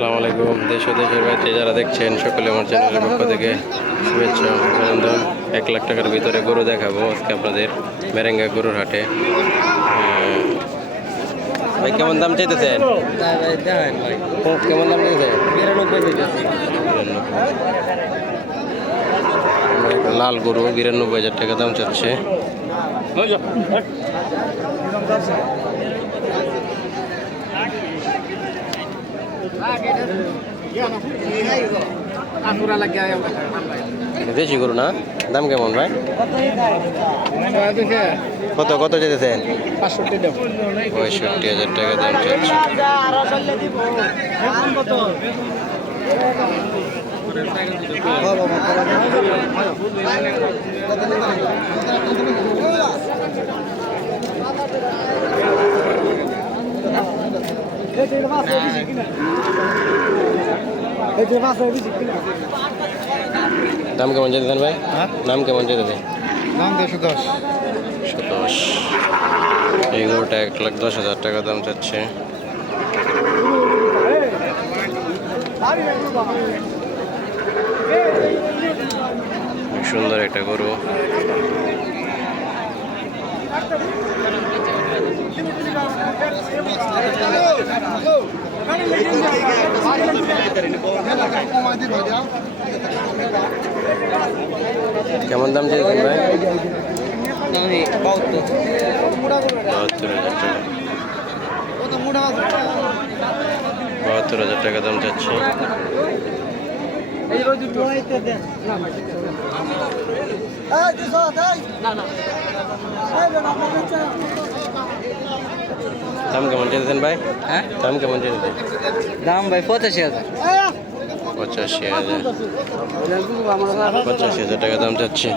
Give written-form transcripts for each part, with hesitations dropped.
আসসালামু আলাইকুম। দেশ ও দেশের বাইরে যারা দেখছেন সকলে আমার চ্যানেলের পক্ষ থেকে শুভেচ্ছা ও অভিনন্দন। 1 লাখ টাকার ভিতরে গরু দেখাবো আজকে আপনাদের মেরেঙ্গা গরুর হাটে। ভাই কেমন দাম চাইতেছেন? কেমন দাম চাইতেছেন? 92। লাল গরু 92,000 টাকা দাম চাচ্ছে। দেশি গরু না? দাম কেমন ভাই? কত কত যেতেছেন? 65,000 টাকা দাম চাচ্ছে। দাম কেমন যেতেছেন ভাই? দাম কেমন যেতেছেন? দাম 110। এই গরুটা 1,10,000 টাকা দাম চাচ্ছে। সুন্দর একটা গরু। কেমন দাম চাইছেন ভাই? 72,000 টাকা। 72,000 টাকা দাম চাচ্ছে। দাম কেমন চাইছেন ভাই? হ্যাঁ, দাম কেমন চাইছেন? দাম ভাই 85,000। 85,000। 85,000 টাকা দাম চাচ্ছে।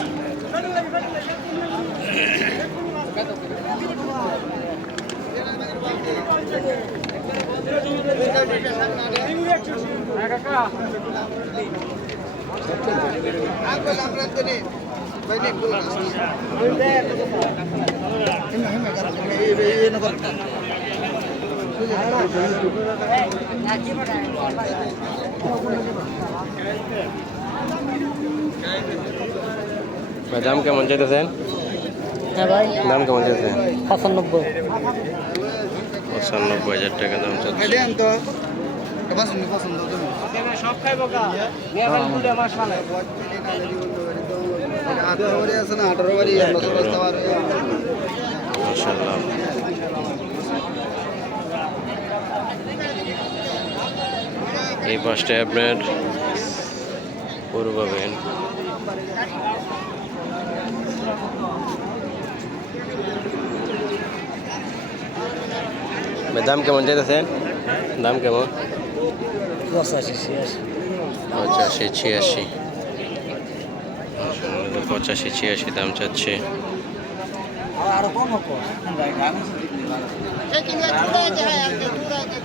ভাই দাম কেমন চাইতেছেন? হ্যাঁ ভাই, দাম কেমন চাইতেছেন? 95। 95,000 টাকা দাম চাচ্ছে। মাশাআল্লাহ। এই পাশটায় আপনার গরু পাবেন। দাম কেমন চাইতেছেন? দাম কেমন? 85-86। 85-86। 85-86 দাম চাচ্ছে।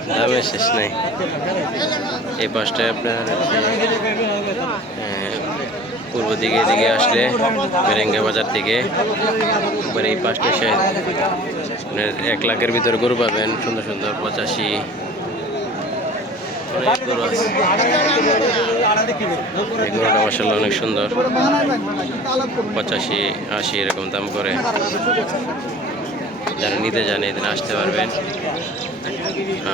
দামে শেষ নাই। এই পাশটায় আপনার পূর্ব দিকে আসলে মেরেঙ্গা বাজার থেকে এবার এই পাশটা সে 1 লাখের ভিতরে গরু পাবেন। সুন্দর সুন্দর 85 অনেক গরু আছে। এই গরুটা মাশাআল্লাহ অনেক সুন্দর। 85-80 এরকম দাম করে। যারা নিতে জানে এদিন আসতে পারবেন।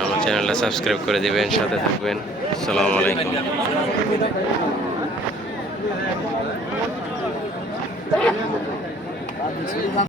আমার চ্যানেলটা সাবস্ক্রাইব করে দিবেন, সাথে থাকবেন। আসসালামু আলাইকুম।